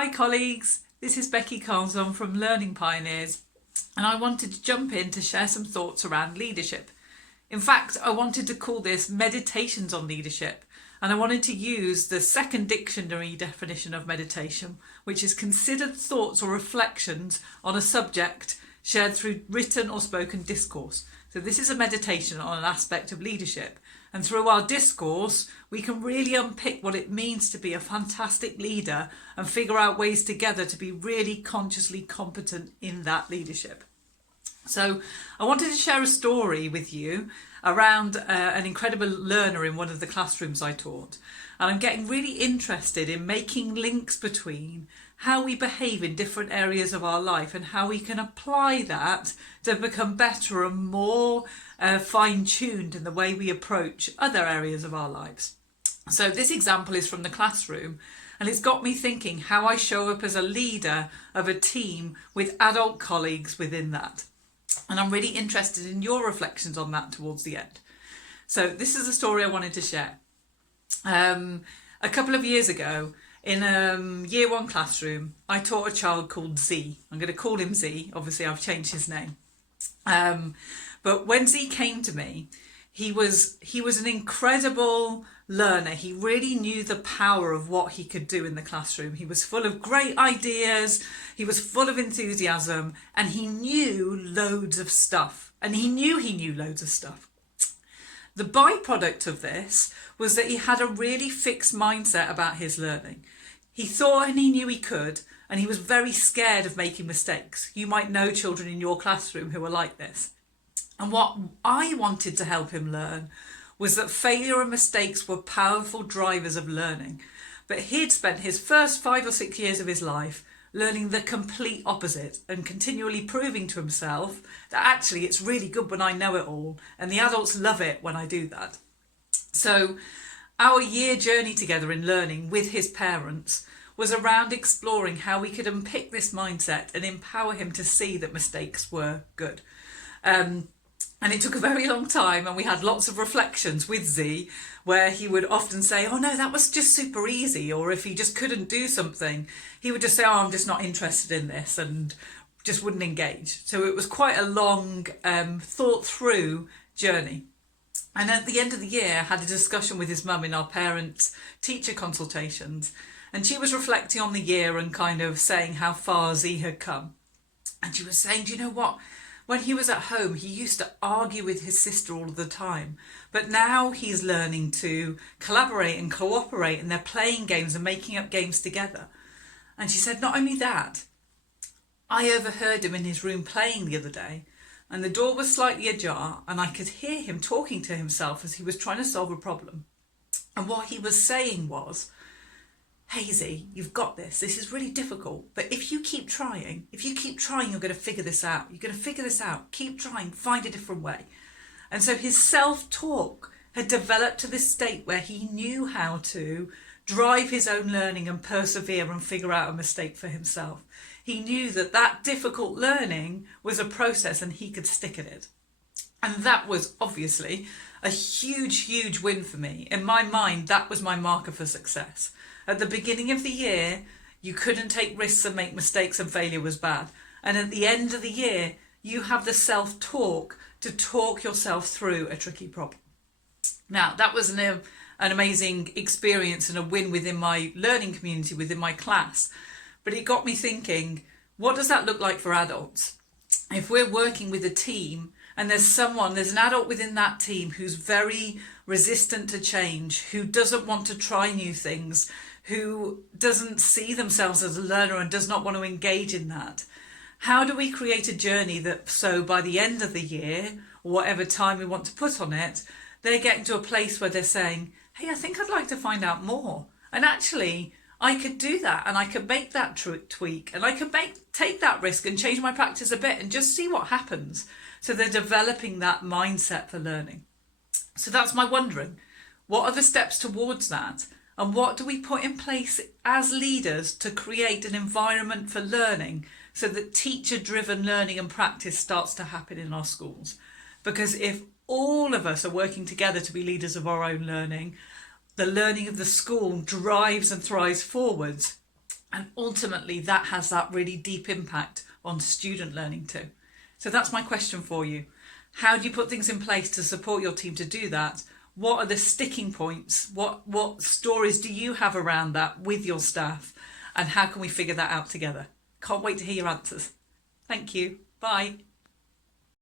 Hi colleagues, this is Becky Carlson from Learning Pioneers, and I wanted to jump in to share some thoughts around leadership. In fact, I wanted to call this Meditations on Leadership, and I wanted to use the second dictionary definition of meditation, which is considered thoughts or reflections on a subject shared through written or spoken discourse. So this is a meditation on an aspect of leadership. And through our discourse, we can really unpick what it means to be a fantastic leader and figure out ways together to be really consciously competent in that leadership. So I wanted to share a story with you around an incredible learner in one of the classrooms I taught. And I'm getting really interested in making links between how we behave in different areas of our life and how we can apply that to become better and more fine-tuned in the way we approach other areas of our lives. So this example is from the classroom, and it's got me thinking how I show up as a leader of a team with adult colleagues within that. And I'm really interested in your reflections on that towards the end. So this is a story I wanted to share. A couple of years ago, in a year one classroom, I taught a child called Z. I'm going to call him Z. Obviously, I've changed his name. But when Z came to me, he was an incredible learner. He really knew the power of what he could do in the classroom. He was full of great ideas. He was full of enthusiasm, and he knew loads of stuff. And he knew loads of stuff. The byproduct of this was that he had a really fixed mindset about his learning. He thought and he knew he could, and he was very scared of making mistakes. You might know children in your classroom who are like this. And what I wanted to help him learn was that failure and mistakes were powerful drivers of learning. But he'd spent his first 5 or 6 years of his life learning the complete opposite and continually proving to himself that actually it's really good when I know it all, and the adults love it when I do that. So our year journey together in learning with his parents was around exploring how we could unpick this mindset and empower him to see that mistakes were good. And it took a very long time, and we had lots of reflections with Z where he would often say, oh no, that was just super easy. Or if he just couldn't do something, he would just say, oh, I'm just not interested in this, and just wouldn't engage. So it was quite a long, thought through journey. And at the end of the year, I had a discussion with his mum in our parent-teacher consultations. And she was reflecting on the year and kind of saying how far Z had come. And she was saying, do you know what? When he was at home, he used to argue with his sister all the time. But now he's learning to collaborate and cooperate, and they're playing games and making up games together. And she said, not only that, I overheard him in his room playing the other day, and the door was slightly ajar, and I could hear him talking to himself as he was trying to solve a problem. And what he was saying was, Hazy, you've got this. This is really difficult. But if you keep trying, you're going to figure this out. You're going to figure this out. Keep trying. Find a different way. And so his self-talk had developed to this state where he knew how to drive his own learning and persevere and figure out a mistake for himself. He knew that that difficult learning was a process and he could stick at it. And that was obviously a huge, huge win for me. In my mind, that was my marker for success. At the beginning of the year, you couldn't take risks and make mistakes, and failure was bad. And at the end of the year, you have the self-talk to talk yourself through a tricky problem. Now, that was an amazing experience and a win within my learning community, within my class. But it got me thinking, what does that look like for adults? If we're working with a team and there's an adult within that team who's very resistant to change, who doesn't want to try new things, who doesn't see themselves as a learner and does not want to engage in that. How do we create a journey that so by the end of the year, or whatever time we want to put on it, they're getting to a place where they're saying, hey, I think I'd like to find out more. And actually, I could do that, and I could make that tweak, and I could take that risk and change my practice a bit and just see what happens. So they're developing that mindset for learning. So that's my wondering. What are the steps towards that? And what do we put in place as leaders to create an environment for learning so that teacher-driven learning and practice starts to happen in our schools? Because if all of us are working together to be leaders of our own learning, the learning of the school drives and thrives forwards. And ultimately, that has that really deep impact on student learning too. So that's my question for you. How do you put things in place to support your team to do that? What are the sticking points? What stories do you have around that with your staff? And how can we figure that out together? Can't wait to hear your answers. Thank you. Bye.